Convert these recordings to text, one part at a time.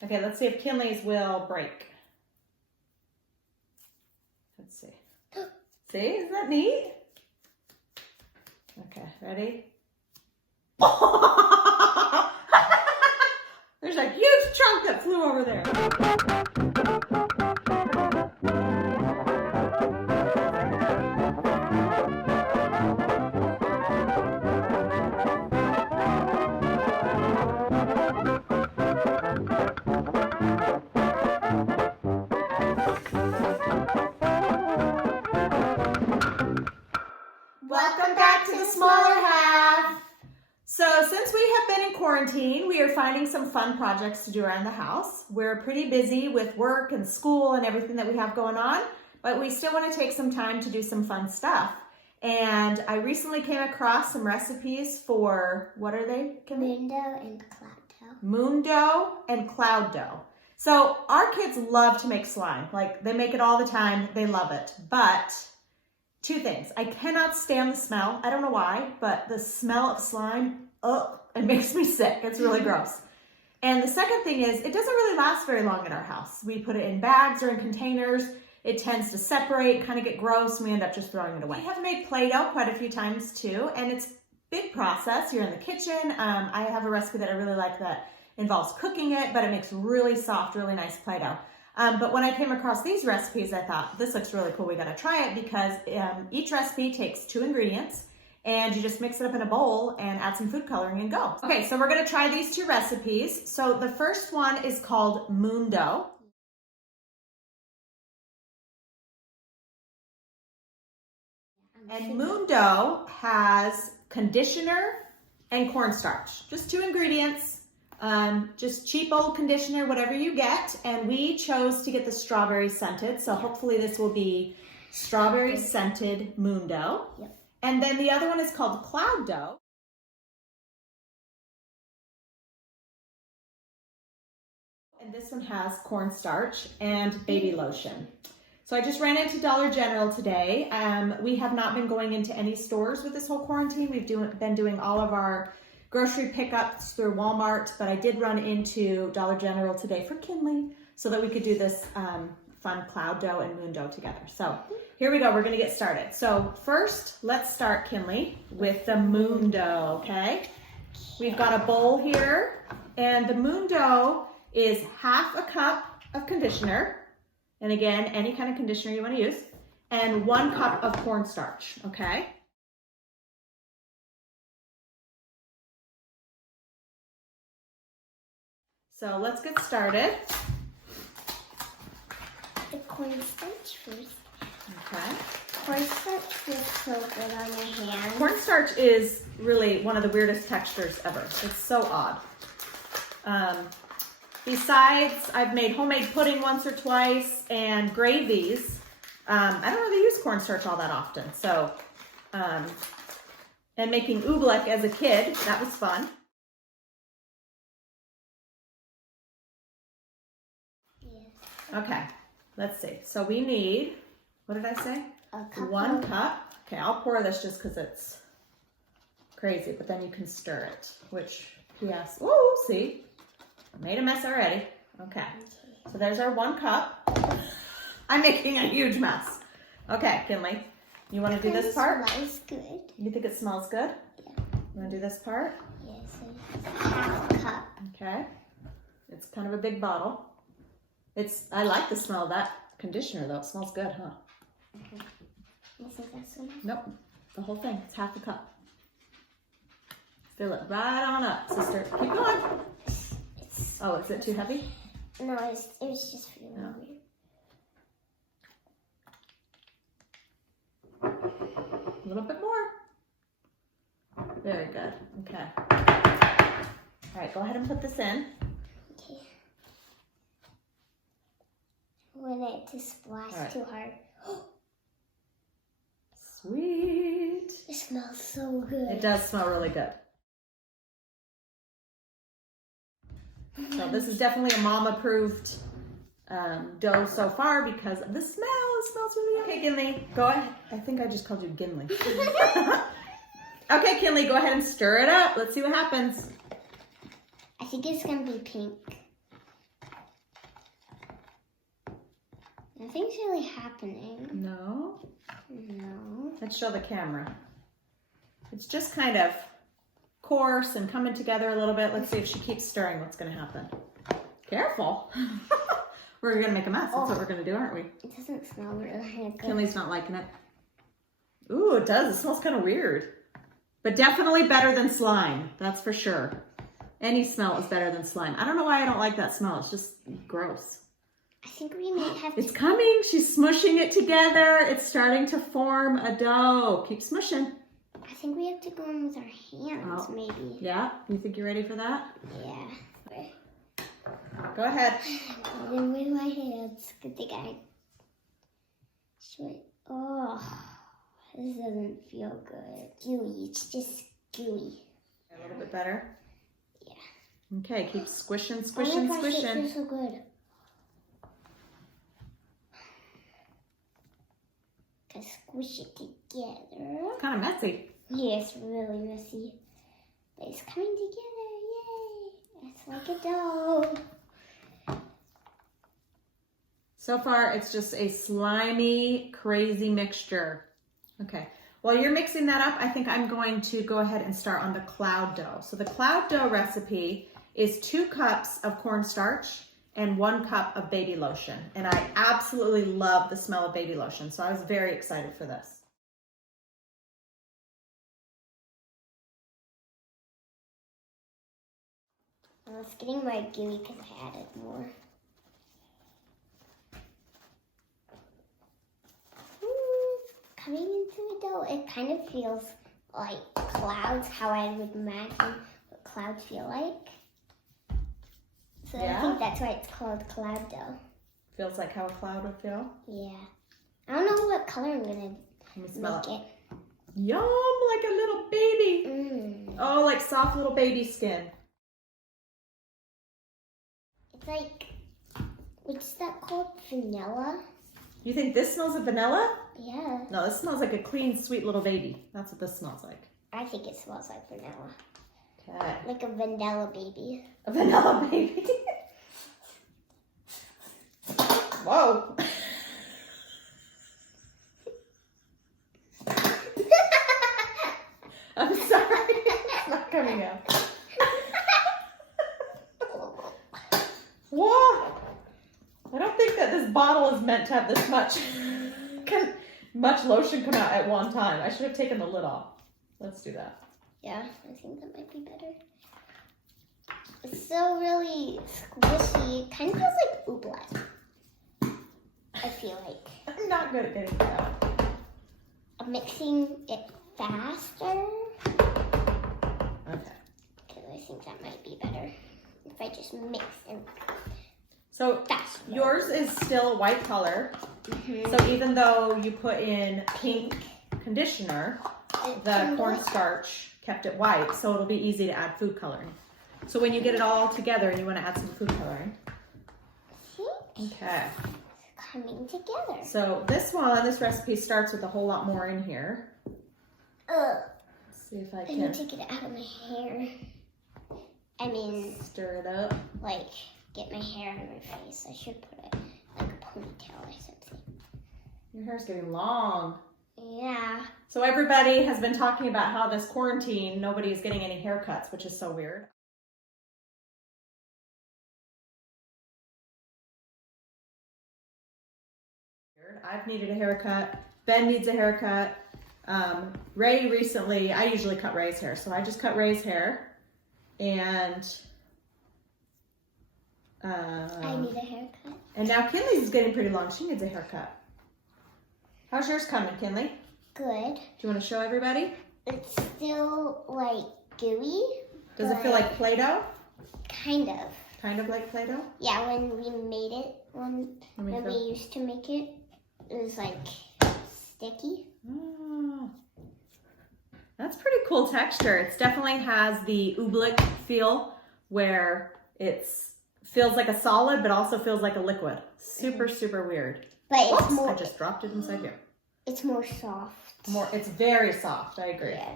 Okay, let's see if Kynlee's will break. Let's see. See, isn't that neat? Okay, ready? There's a huge chunk that flew over there. Welcome back to the smaller half. So since we have been in quarantine, we are finding some fun projects to do around the house. We're pretty busy with work and school and everything that we have going on, but we still want to take some time to do some fun stuff. And I recently came across some recipes for, what are they? Moon dough and cloud dough. Moon dough and cloud dough. So our kids love to make slime. Like, they make it all the time. They love it. But two things. I cannot stand the smell. I don't know why, but the smell of slime, it makes me sick. It's really gross. And the second thing is, it doesn't really last very long in our house. We put it in bags or in containers. It tends to separate, kind of get gross, and we end up just throwing it away. We have made Play-Doh quite a few times too, and it's a big process. You're in the kitchen. I have a recipe that I really like that involves cooking it, but it makes really soft, really nice Play-Doh. But when I came across these recipes, I thought, this looks really cool. We got to try it because each recipe takes 2 ingredients and you just mix it up in a bowl and add some food coloring and go. Okay, so we're going to try these 2 recipes. So the first one is called moon dough. And moon dough has conditioner and cornstarch. Just 2 ingredients. Just cheap old conditioner, whatever you get. And we chose to get the strawberry scented. So hopefully this will be strawberry scented moon dough. Yep. And then the other one is called cloud dough. And this one has cornstarch and baby lotion. So I just ran into Dollar General today. We have not been going into any stores with this whole quarantine. We've been doing all of our grocery pickups through Walmart, but I did run into Dollar General today for Kynlee so that we could do this fun cloud dough and moon dough together. So here we go, we're gonna get started. So first, let's start, Kynlee, with the moon dough, okay? We've got a bowl here, and the moon dough is 1/2 cup of conditioner, and again, any kind of conditioner you wanna use, and 1 cup of cornstarch, okay? So let's get started. The cornstarch first. Okay. Cornstarch feels so good on your hands. Cornstarch is really one of the weirdest textures ever. It's so odd. Besides, I've made homemade pudding once or twice and gravies. I don't really use cornstarch all that often. So, and making oobleck as a kid, that was fun. Okay, let's see. So we need, what did I say? A cup. 1 cup. Okay, I'll pour this just because it's crazy, but then you can stir it, which, yes. Oh, see, I made a mess already. Okay, so there's our 1 cup. I'm making a huge mess. Okay, Kynlee, you want to do this part? It smells good. You think it smells good? Yeah. You want to do this part? Yes, it's 1/2 cup. Okay, it's kind of a big bottle. I like the smell of that conditioner though. It smells good, huh? Okay. This is this one? Nope. The whole thing. It's 1/2 cup. Fill it right on up, sister. Keep going. Oh, is it too heavy? No, it was just feeling weird. A little bit more. Very good. Okay. All right, go ahead and put this in. Okay. Want it to splash too hard. Sweet. It smells so good. It does smell really good. So this is definitely a mom-approved dough so far because of the smell. It smells really good. Okay, Kynlee, go ahead. I think I just called you Kynlee. Okay, Kynlee, go ahead and stir it up. Let's see what happens. I think it's going to be pink. Nothing's really happening. No? No. Let's show the camera. It's just kind of coarse and coming together a little bit. Let's see if she keeps stirring what's going to happen. Careful. We're going to make a mess. That's what we're going to do, aren't we? It doesn't smell really good. Kynlee's not liking it. Ooh, it does. It smells kind of weird. But definitely better than slime. That's for sure. Any smell is better than slime. I don't know why I don't like that smell. It's just gross. I think we may have to... It's coming. She's smushing it together. It's starting to form a dough. Keep smushing. I think we have to go in with our hands, maybe. Yeah? You think you're ready for that? Yeah. Go ahead. I'm going with my hands. Good thing I... Oh, this doesn't feel good. Gooey. It's just gooey. A little bit better? Yeah. Okay, keep squishing, Oh squishing, my gosh, squishing. it feels so good. Gotta squish it together. It's kind of messy. Yeah, it's really messy. But it's coming together. Yay! It's like a dough. So far, it's just a slimy, crazy mixture. Okay, while you're mixing that up, I think I'm going to go ahead and start on the cloud dough. So the cloud dough recipe is 2 cups of cornstarch and 1 cup of baby lotion. And I absolutely love the smell of baby lotion, so I was very excited for this. Well, it's getting more gooey because I added more. Coming into the dough, it kind of feels like clouds, how I would imagine what clouds feel like. So Yeah? I think that's why it's called cloud dough. Feels like how a cloud would feel. Yeah. I don't know what color I'm gonna Let me smell make it. it. Yum, like a little baby. Mm. Oh, like soft little baby skin. It's like, what's that called? Vanilla? You think this smells of vanilla? Yeah. No, this smells like a clean, sweet little baby. That's what this smells like. I think it smells like vanilla. Okay. Like a vanilla baby. A vanilla baby. Whoa. I'm sorry. It's not coming out. Whoa. I don't think that this bottle is meant to have this much lotion come out at one time. I should have taken the lid off. Let's do that. Yeah, I think that might be better. It's still really squishy. It kind of feels like oobleck. I feel like. I'm not good at getting it out. I'm mixing it faster. Okay. Because I think that might be better. If I just mix and So faster. yours is still white color. Mm-hmm. So even though you put in pink conditioner, the cornstarch kept it white, so it'll be easy to add food coloring. So when you get it all together and you want to add some food coloring. Okay. Coming together. So this recipe starts with a whole lot more in here. Ugh. Let's see if I I need can to get it out of my hair. I mean, stir it up. like, get my hair out of my face. I should put it like a ponytail or something. Your hair's getting long. Yeah. So everybody has been talking about how this quarantine, nobody is getting any haircuts, which is so weird. I've needed a haircut. Ben needs a haircut. Ray recently, I usually cut Ray's hair, so I just cut Ray's hair. And I need a haircut. and now Kynlee's is getting pretty long. She needs a haircut. How's yours coming, Kynlee? Good. Do you want to show everybody? It's still like gooey. Does it feel like Play-Doh? Kind of. Kind of like Play-Doh? Yeah, when we made it, when we used to make it, it was like sticky. Oh, that's pretty cool texture. It definitely has the oobleck feel where it feels like a solid, but also feels like a liquid. Super, super weird. But it's Oops, more. I just dropped it inside here. It's more soft. It's very soft. I agree. Yeah.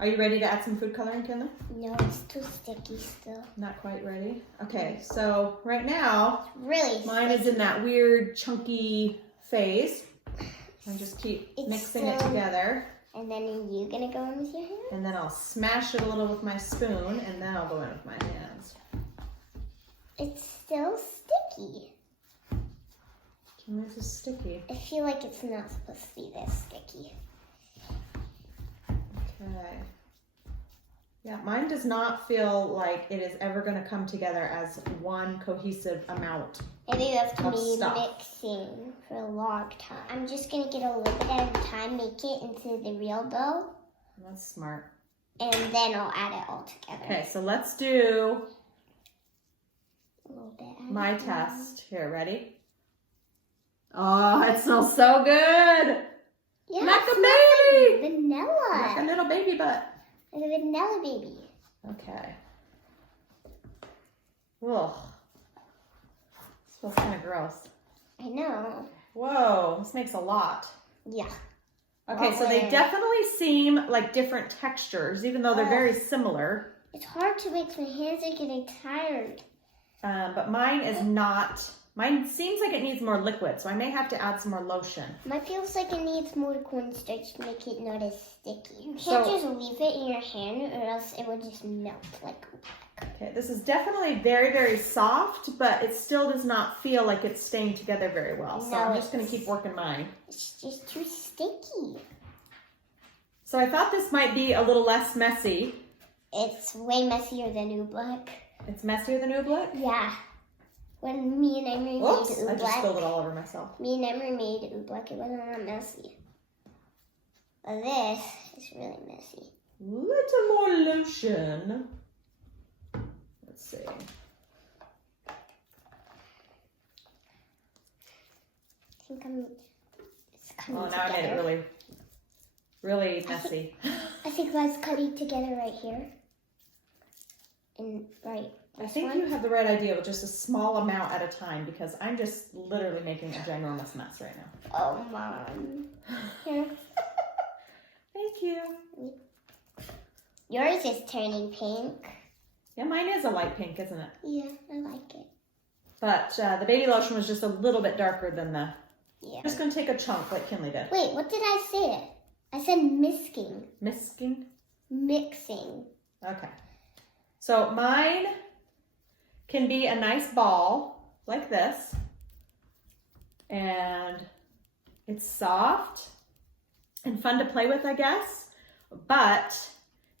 Are you ready to add some food coloring, Kynlee? No, it's too sticky still. Not quite ready. Okay, so right now, Really. mine is in that weird, chunky phase. And just keep mixing it together. And then are you gonna go in with your hand? And then I'll smash it a little with my spoon, and then I'll go in with my hands. It's still sticky. This is sticky. I feel like it's not supposed to be this sticky. Okay. Yeah, mine does not feel like it is ever going to come together as one cohesive amount. Maybe that's of me stuff. mixing for a long time. I'm just gonna get a little bit at a time, make it into the real dough, That's smart. and then I'll add it all together. Okay, so let's do A little bit. At my a time. test. Here, ready? Oh, it smells so good. Yeah, Like it a smells baby. like vanilla. Like a little baby butt. Like a vanilla baby. Okay. Ugh. Smells kind of gross. I know. Whoa, this makes a lot. Yeah. Okay, so they definitely seem like different textures, even though they're very similar. It's hard to mix. My hands are getting tired. But mine is not. Mine seems like it needs more liquid, so I may have to add some more lotion. Mine feels like it needs more cornstarch to make it not as sticky. You can't So- just leave it in your hand or else it will just melt like. Okay, this is definitely very, very soft, but it still does not feel like it's staying together very well. So No, I'm just going to keep working mine. It's just too sticky. So I thought this might be a little less messy. It's way messier than oobleck. It's messier than oobleck? Yeah. When me and Emery Oops, made I just spilled it oobleck, all over myself. me and Emery made oobleck, it wasn't that messy. But this is really messy. Little more lotion. Let's see. I think it's coming Oh, now I together. made it really, really messy. I think mine's coming together right here. And right. I this think one. you have the right idea with just a small amount at a time because I'm just literally making a ginormous mess right now. Oh, Mom. Here. Thank you. Yours is turning pink. Yeah, mine is a light pink, isn't it? Yeah, I like it. But the baby lotion was just a little bit darker than the... Yeah. I'm just going to take a chunk like Kynlee did. Wait, what did I say? I said misking. Misking? Mixing. Okay. So mine can be a nice ball like this. And it's soft and fun to play with, I guess. But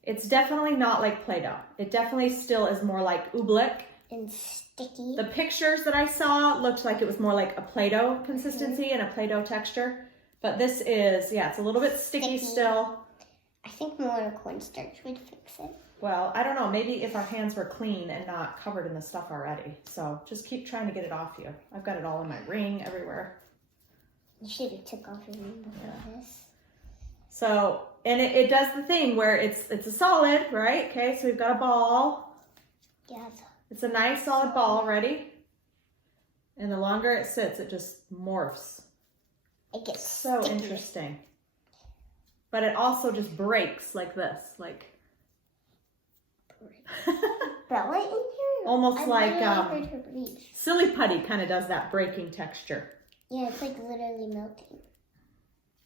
it's definitely not like Play-Doh. It definitely still is more like oobleck. And sticky. The pictures that I saw looked like it was more like a Play-Doh consistency and a Play-Doh texture. But this is, yeah, it's a little bit sticky still. I think more cornstarch would fix it. Well, I don't know. Maybe if our hands were clean and not covered in the stuff already. So just keep trying to get it off you. I've got it all in my ring everywhere. You should have took off your ring before this. So, and it does the thing where it's a solid, right? Okay, so we've got a ball. Yeah, It's a nice solid ball already. And the longer it sits, it just morphs. it gets So sticky. interesting. But it also just breaks like this, like Bella in here? almost I like literally heard her breathe. silly putty kind of does that breaking texture. Yeah, it's like literally melting.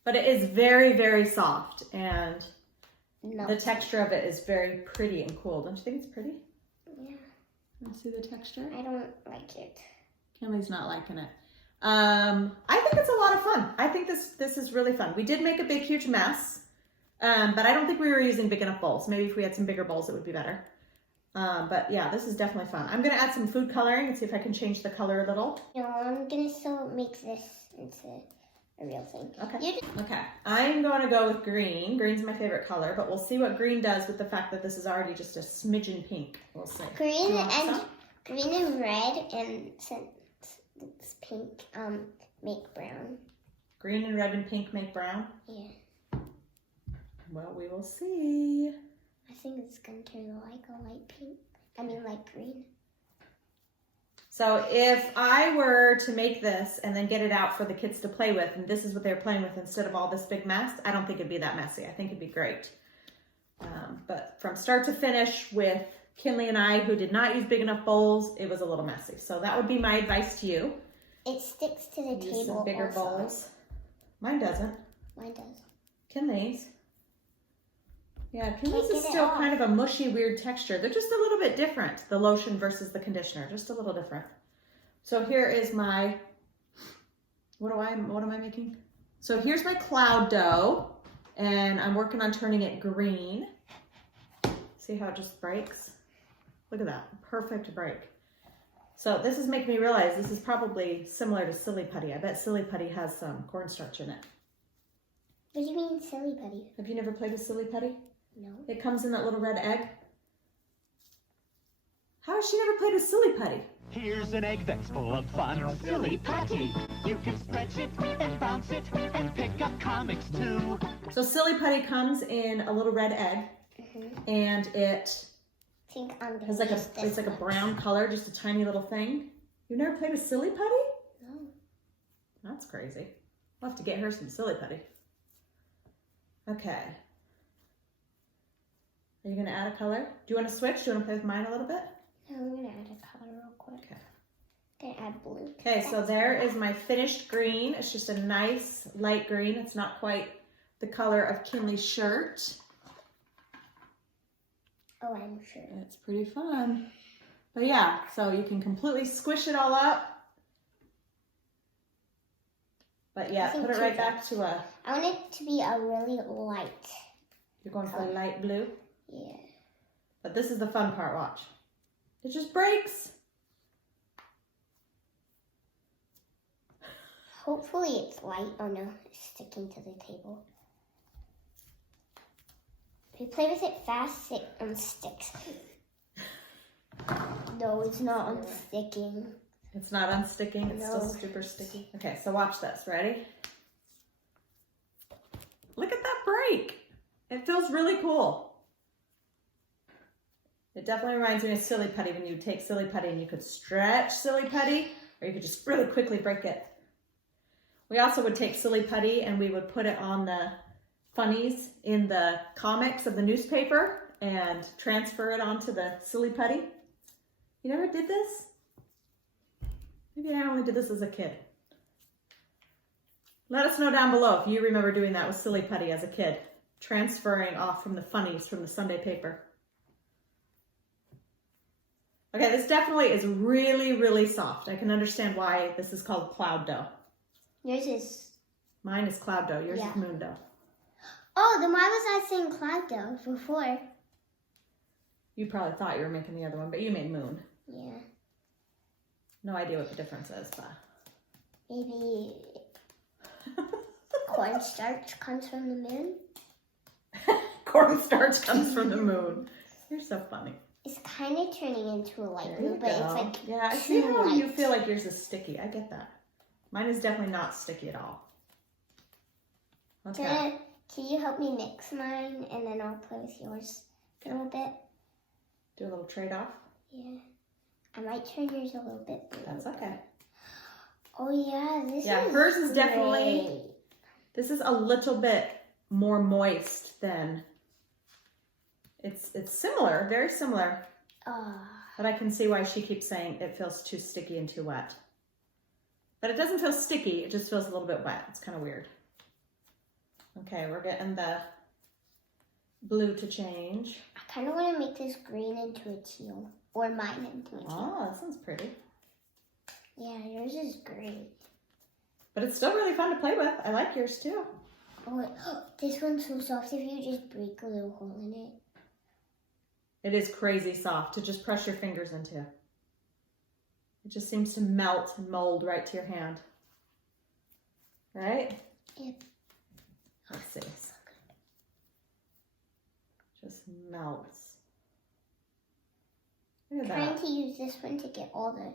But it is very, very soft, and Melting. the texture of it is very pretty and cool. Don't you think it's pretty? Yeah, Want to see the texture? I don't like it. Kynlee's not liking it. I think it's a lot of fun. I think this is really fun. We did make a big, huge mess, but I don't think we were using big enough bowls. Maybe if we had some bigger bowls, it would be better. But yeah, this is definitely fun. I'm going to add some food coloring and see if I can change the color a little. No, I'm gonna still make this into a real thing. Okay. Okay. I'm going to go with green. Green's my favorite color, but we'll see what green does with the fact that this is already just a smidgen pink. We'll see. Green You want some? and red, and since it's pink, make brown. Green and red and pink make brown? Yeah, Well, we will see. I think it's gonna turn like a light pink. I mean, like green. So if I were to make this and then get it out for the kids to play with, and this is what they're playing with instead of all this big mess, I don't think it'd be that messy. I think it'd be great. But from start to finish with Kynlee and I, who did not use big enough bowls, it was a little messy. So that would be my advice to you. It sticks to the Use table. some bigger also. bowls. Mine doesn't. Mine does. Kynlee's. Yeah, Can't Kynlee's is get it still off. kind of a mushy, weird texture. They're just a little bit different, the lotion versus the conditioner, just a little different. So here is my, what am I making? So here's my cloud dough, and I'm working on turning it green. See how it just breaks? Look at that, perfect break. So this is making me realize this is probably similar to silly putty. I bet silly putty has some cornstarch in it. What do you mean, silly putty? Have you never played with silly putty? No. It comes in that little red egg. How has she never played with silly putty? Here's an egg that's full of fun. Silly putty. You can stretch it and bounce it and pick up comics too. So silly putty comes in a little red egg, and it I think I'm gonna has like use it's like a brown color, just a tiny little thing. You've never played with silly putty? No. That's crazy. We'll have to get her some silly putty. Okay. Are you gonna add a color? Do you want to switch? Do you want to play with mine a little bit? No, I'm gonna add a color real quick. Okay. Gonna add blue. Okay, so there is my finished green. It's just a nice light green. It's not quite the color of Kynlee's shirt. Oh, I'm sure. It's pretty fun. But yeah, so you can completely squish it all up. But yeah, I think put it too right back to a, I want it to be a really light. you're going for a light blue. Yeah. But this is the fun part, watch. It just breaks. Hopefully it's light. Oh no, it's sticking to the table. If you play with it fast, it unsticks. No, it's not unsticking. It's not unsticking, it's No. still super sticky. Okay, so watch this, ready? Look at that break. It feels really cool. It definitely reminds me of silly putty when you take silly putty and you could stretch silly putty, or you could just really quickly break it. We also would take silly putty and we would put it on the funnies in the comics of the newspaper and transfer it onto the silly putty. You never did this? Maybe I only did this as a kid. Let us know down below if you remember doing that with silly putty as a kid, transferring off from the funnies from the Sunday paper. Okay, this definitely is really, really soft. I can understand why this is called cloud dough. Yours is... Mine is cloud dough, yours Yeah. is moon dough. Oh, then why was I saying cloud dough before? You probably thought you were making the other one, but you made moon. Yeah. No idea what the difference is, but... Maybe cornstarch comes from the moon? Cornstarch comes from the moon. You're so funny. It's kind of turning into a light There blue, you but go. it's like yeah, I see too how you light. feel like yours is sticky. I get that. Mine is definitely not sticky at all. Okay. Can you help me mix mine and then I'll play with yours for a little bit? Do a little trade-off. Yeah. I might turn yours a little bit blue. That's okay. Oh yeah, this Yeah, is hers is definitely- great. This is a little bit more moist than... It's similar, very similar. But I can see why she keeps saying it feels too sticky and too wet. But it doesn't feel sticky, it just feels a little bit wet. It's kind of weird. Okay, we're getting the blue to change. I kind of want to make this green into a teal. Or mine into a teal. Oh, that sounds pretty. Yeah, yours is great. But it's still really fun to play with. I like yours too. Oh, this one's so soft if you just break a little hole in it. It is crazy soft to just press your fingers into. It just seems to melt and mold right to your hand. Right? Yep. Let's see. Just melts. Look at Trying that. to use this one to get all the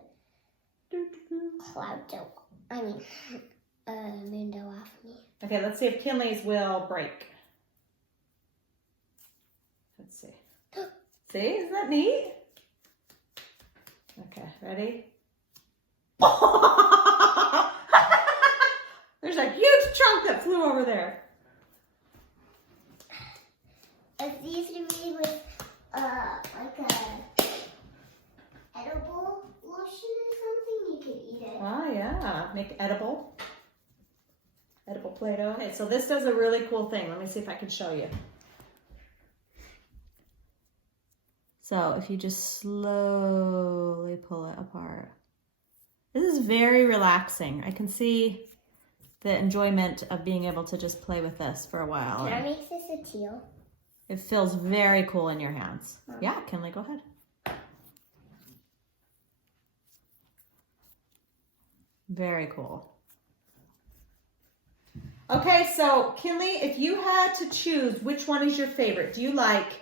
cloud dough. I mean, moon dough off me. Okay, let's see if Kynlee's will break. Let's see. See, isn't that neat? Okay, ready? There's a huge chunk that flew over there. If these are made with like a edible lotion or something, you could eat it. Ah, yeah. Yeah, make edible Play-Doh. Okay, so this does a really cool thing. Let me see if I can show you. So if you just slowly pull it apart. This is very relaxing. I can see the enjoyment of being able to just play with this for a while. Can I make this a teal? It feels very cool in your hands. Yeah, Kynlee, go ahead. Very cool. Okay, so Kynlee, if you had to choose, which one is your favorite? Do you like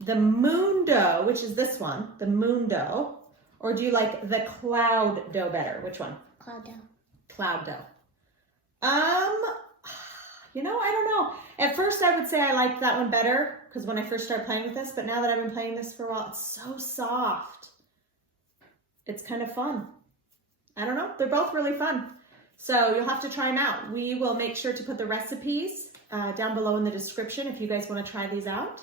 the moon dough, which is this one, the moon dough, or do you like the cloud dough better? Which one? Cloud dough. Cloud dough. You know, I don't know. At first I would say I liked that one better because when I first started playing with this, but now that I've been playing this for a while, it's so soft. It's kind of fun. I don't know. They're both really fun. So you'll have to try them out. We will make sure to put the recipes down below in the description if you guys want to try these out.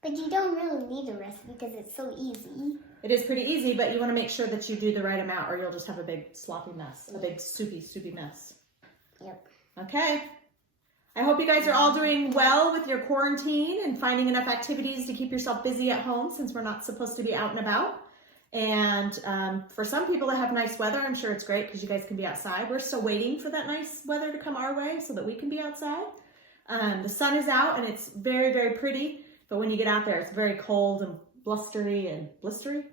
But you don't really need a recipe because it's so easy. It is pretty easy, but you want to make sure that you do the right amount or you'll just have a big sloppy mess, a big soupy mess. Yep. Okay. I hope you guys are all doing well with your quarantine and finding enough activities to keep yourself busy at home since we're not supposed to be out and about. And for some people that have nice weather, I'm sure it's great because you guys can be outside. We're still waiting for that nice weather to come our way so that we can be outside. The sun is out and it's very, very pretty. But when you get out there, it's very cold and blustery and blustery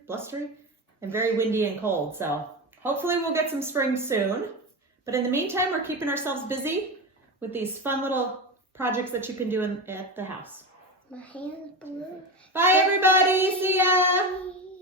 and very windy and cold. So hopefully we'll get some spring soon. But in the meantime, we're keeping ourselves busy with these fun little projects that you can do at the house. My hand's blue. Bye, everybody. See ya.